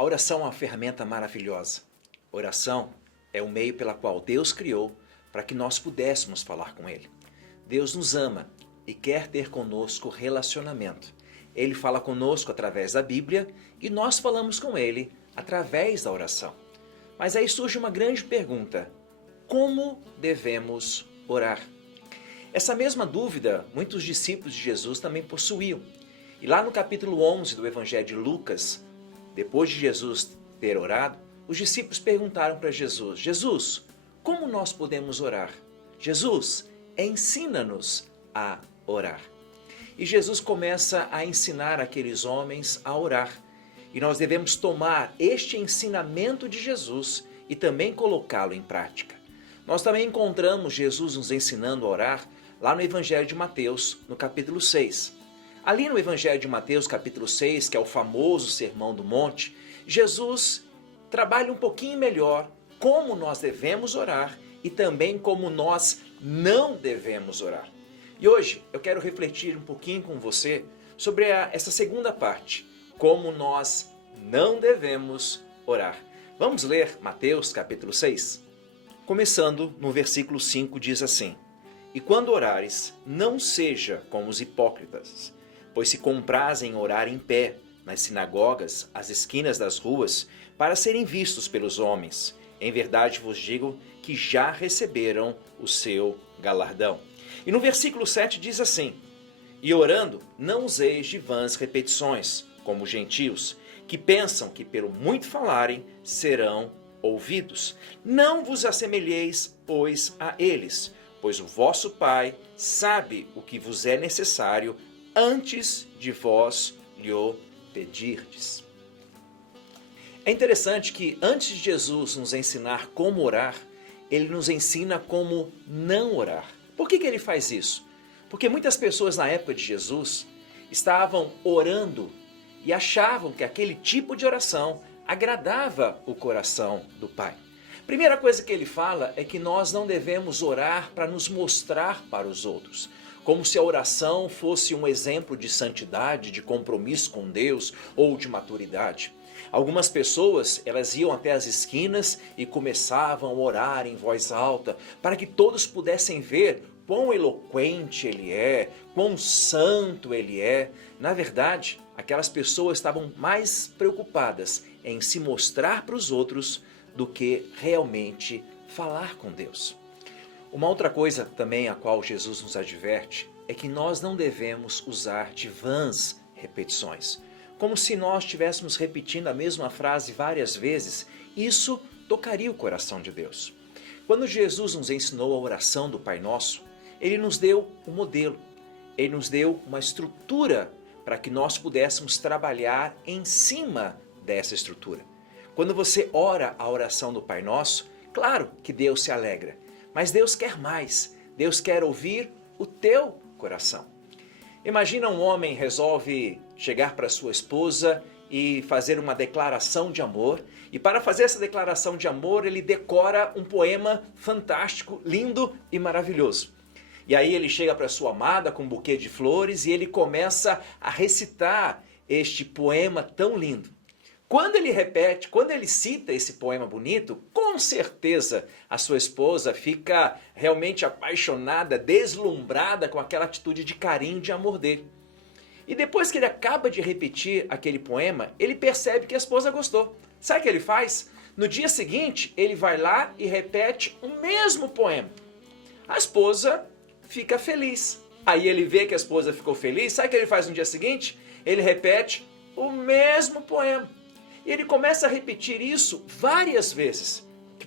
A oração é uma ferramenta maravilhosa. Oração é o meio pela qual Deus criou para que nós pudéssemos falar com Ele. Deus nos ama e quer ter conosco relacionamento. Ele fala conosco através da Bíblia e nós falamos com Ele através da oração. Mas aí surge uma grande pergunta: como devemos orar? Essa mesma dúvida muitos discípulos de Jesus também possuíam. E lá no capítulo 11 do Evangelho de Lucas, depois de Jesus ter orado, os discípulos perguntaram para Jesus: Jesus, como nós podemos orar? Jesus, ensina-nos a orar. E Jesus começa a ensinar aqueles homens a orar. E nós devemos tomar este ensinamento de Jesus e também colocá-lo em prática. Nós também encontramos Jesus nos ensinando a orar lá no Evangelho de Mateus, no capítulo 6. Ali no Evangelho de Mateus, capítulo 6, que é o famoso Sermão do Monte, Jesus trabalha um pouquinho melhor como nós devemos orar e também como nós não devemos orar. E hoje eu quero refletir um pouquinho com você sobre essa segunda parte, como nós não devemos orar. Vamos ler Mateus capítulo 6? Começando no versículo 5, diz assim: E quando orares, não seja como os hipócritas, pois se comprazem orar em pé, nas sinagogas, às esquinas das ruas, para serem vistos pelos homens. Em verdade vos digo que já receberam o seu galardão. E no versículo 7 diz assim: E orando, não useis de vãs repetições, como os gentios, que pensam que pelo muito falarem serão ouvidos. Não vos assemelheis, pois, a eles, pois o vosso Pai sabe o que vos é necessário antes de vós lhe pedirdes. É interessante que antes de Jesus nos ensinar como orar, ele nos ensina como não orar. Por que ele faz isso? Porque muitas pessoas na época de Jesus estavam orando e achavam que aquele tipo de oração agradava o coração do Pai. Primeira coisa que ele fala é que nós não devemos orar para nos mostrar para os outros, como se a oração fosse um exemplo de santidade, de compromisso com Deus ou de maturidade. Algumas pessoas, elas iam até as esquinas e começavam a orar em voz alta, para que todos pudessem ver quão eloquente ele é, quão santo ele é. Na verdade, aquelas pessoas estavam mais preocupadas em se mostrar para os outros do que realmente falar com Deus. Uma outra coisa também a qual Jesus nos adverte é que nós não devemos usar de vãs repetições. Como se nós estivéssemos repetindo a mesma frase várias vezes, isso tocaria o coração de Deus. Quando Jesus nos ensinou a oração do Pai Nosso, Ele nos deu um modelo, Ele nos deu uma estrutura para que nós pudéssemos trabalhar em cima dessa estrutura. Quando você ora a oração do Pai Nosso, claro que Deus se alegra, mas Deus quer mais, Deus quer ouvir o teu coração. Imagina um homem resolve chegar para sua esposa e fazer uma declaração de amor, e para fazer essa declaração de amor ele decora um poema fantástico, lindo e maravilhoso. E aí ele chega para sua amada com um buquê de flores e ele começa a recitar este poema tão lindo. Quando ele repete, quando ele cita esse poema bonito, com certeza a sua esposa fica realmente apaixonada, deslumbrada com aquela atitude de carinho, de amor dele. E depois que ele acaba de repetir aquele poema, ele percebe que a esposa gostou. Sabe o que ele faz? No dia seguinte, ele vai lá e repete o mesmo poema. A esposa fica feliz. Aí ele vê que a esposa ficou feliz, sabe o que ele faz no dia seguinte? Ele repete o mesmo poema. E ele começa a repetir isso várias vezes,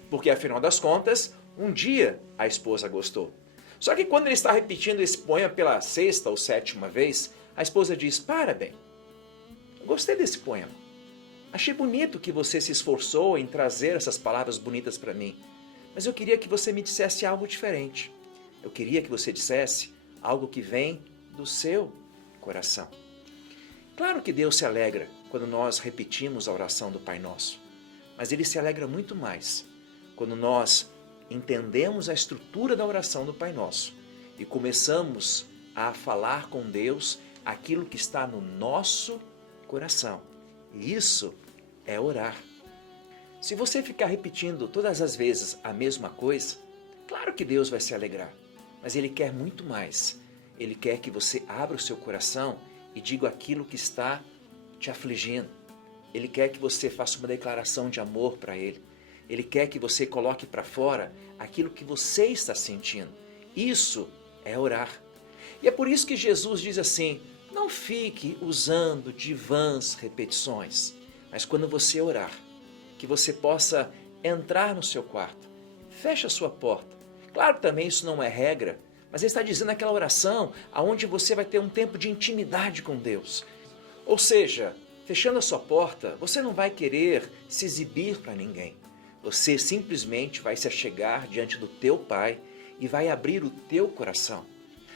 porque afinal das contas, um dia a esposa gostou. Só que quando ele está repetindo esse poema pela sexta ou sétima vez, a esposa diz: para bem, eu gostei desse poema. Achei bonito que você se esforçou em trazer essas palavras bonitas para mim, mas eu queria que você me dissesse algo diferente. Eu queria que você dissesse algo que vem do seu coração. Claro que Deus se alegra quando nós repetimos a oração do Pai Nosso, mas Ele se alegra muito mais quando nós entendemos a estrutura da oração do Pai Nosso e começamos a falar com Deus aquilo que está no nosso coração. E isso é orar. Se você ficar repetindo todas as vezes a mesma coisa, claro que Deus vai se alegrar, mas Ele quer muito mais. Ele quer que você abra o seu coração e diga aquilo que está te afligindo. Ele quer que você faça uma declaração de amor para Ele. Ele quer que você coloque para fora aquilo que você está sentindo. Isso é orar. E é por isso que Jesus diz assim, não fique usando de vãs repetições, mas quando você orar, que você possa entrar no seu quarto, feche a sua porta. Claro, também isso não é regra, mas ele está dizendo aquela oração onde você vai ter um tempo de intimidade com Deus. Ou seja, fechando a sua porta, você não vai querer se exibir para ninguém. Você simplesmente vai se achegar diante do teu Pai e vai abrir o teu coração.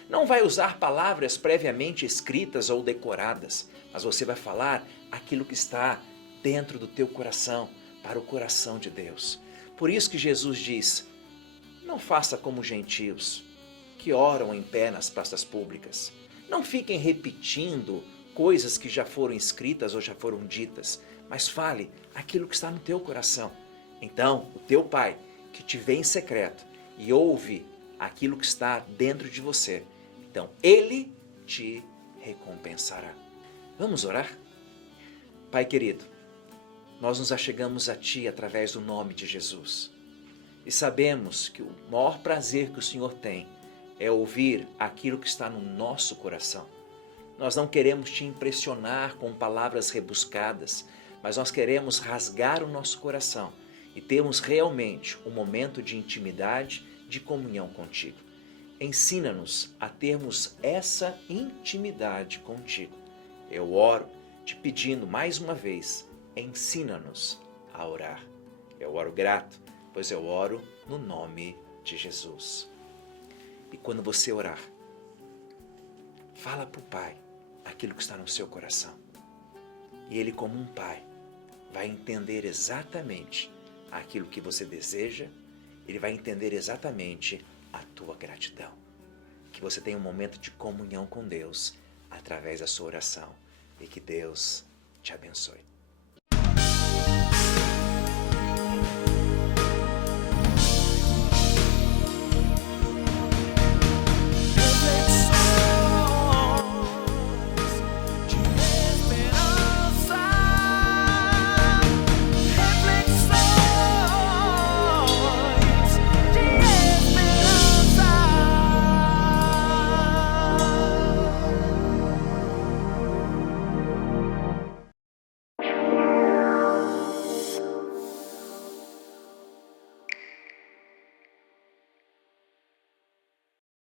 Não vai usar palavras previamente escritas ou decoradas, mas você vai falar aquilo que está dentro do teu coração, para o coração de Deus. Por isso que Jesus diz, não faça como os gentios, que oram em pé nas praças públicas. Não fiquem repetindo coisas que já foram escritas ou já foram ditas, mas fale aquilo que está no teu coração. Então, o teu Pai, que te vê em secreto e ouve aquilo que está dentro de você, então Ele te recompensará. Vamos orar? Pai querido, nós nos achegamos a Ti através do nome de Jesus. E sabemos que o maior prazer que o Senhor tem é ouvir aquilo que está no nosso coração. Nós não queremos Te impressionar com palavras rebuscadas, mas nós queremos rasgar o nosso coração e termos realmente um momento de intimidade, de comunhão contigo. Ensina-nos a termos essa intimidade contigo. Eu oro te pedindo mais uma vez, ensina-nos a orar. Eu oro grato, pois eu oro no nome de Jesus. E quando você orar, fala para o Pai aquilo que está no seu coração. E Ele, como um pai, vai entender exatamente aquilo que você deseja, Ele vai entender exatamente a tua gratidão. Que você tenha um momento de comunhão com Deus através da sua oração e que Deus te abençoe.